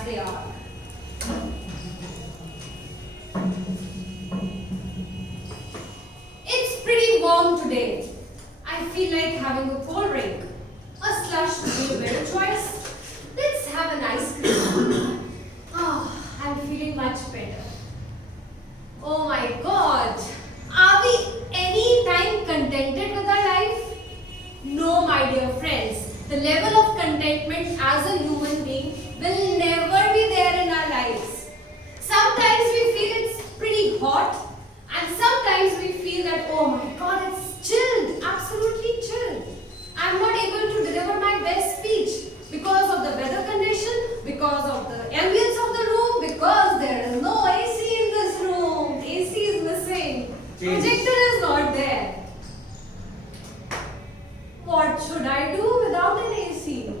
as they are. It's pretty warm today. I feel like having a cold drink. A slush would be a better choice. Let's have an ice cream. Oh, I'm feeling much better. Oh my God. Are we any time contented with our life? No, my dear friends. The level of contentment as a human being will never be there in our lives. Sometimes we feel it's pretty hot, and sometimes we feel that, oh my God, it's chilled, absolutely chilled. I'm not able to deliver my best speech because of the weather condition, because of the ambience of the room, because there is no AC in this room. AC is missing. Projector is not there. What should I do without an AC?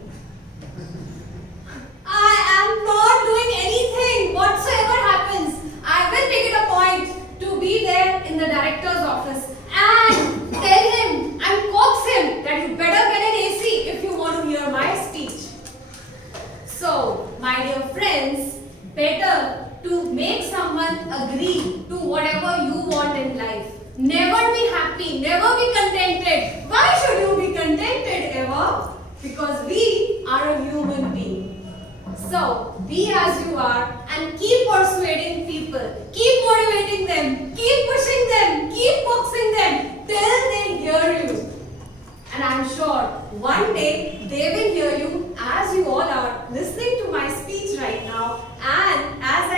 I am not doing anything. Whatsoever happens, I will make it a point to be there in the director's office and tell him and coax him that you better get an AC if you want to hear my speech. So, my dear friends, better to make someone agree to whatever you want in life. Never be happy, never be contented. Why should you be contented ever? Because we are a human being. So, be as you are and keep persuading people. Keep motivating them. Keep pushing them. Keep coaxing them till they hear you. And I'm sure one day they will hear you as you all are listening to my speech right now and as